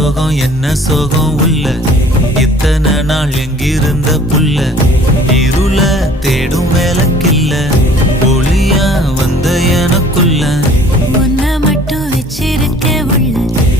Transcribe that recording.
சோகம் என்ன சோகம் உள்ள இத்தனை நாள் எங்கிருந்த புல்ல இருள தேடும் வேலைக்கில்ல ஒளியா வந்த எனக்குள்ள உன்னை மட்டும் வச்சிருக்க உள்ள